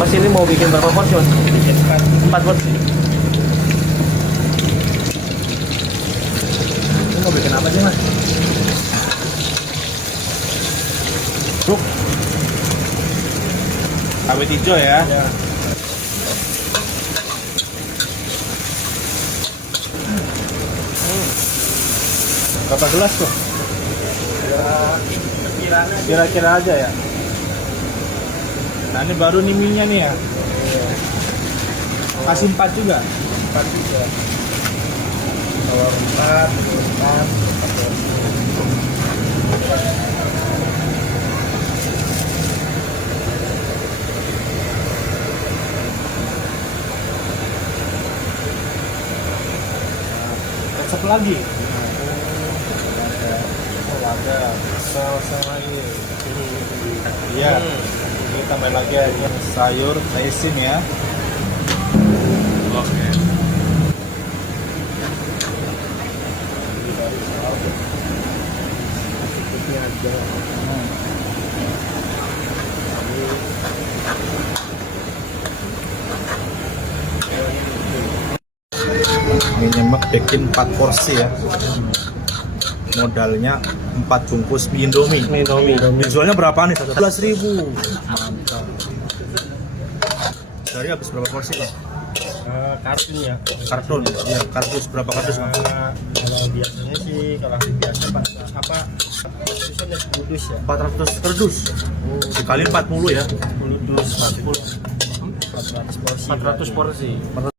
Mas ini mau bikin berapa porsi mas? 4 porsi. Ini mau bikin apa sih mas? Buk. Cabai hijau ya. Berapa gelas tuh? Kira-kira aja ya. Nah ini baru nih mie-nya nih ya. Kasih 4 juga. 4 juga. Telur 4, 4. Kecap lagi. Ada saus lagi. Iya. Ini tambah lagi aja sayur raisin ya. Oke. Ini aja. Ini nyemek bikin 4 porsi ya. Modalnya 4 bungkus mie Indomie. Dijualnya berapa nih? 11.000. Mantap. Dari habis berapa porsi Bang? Kartun ya. Kartun. Iya, kardus berapa kardus Bang? Kalau biasanya sih kalau hari biasa apa itu ada 10 dus ya. 400 kardus. Dikali 40 ya. 10 dus 40. 400 porsi. 400 porsi.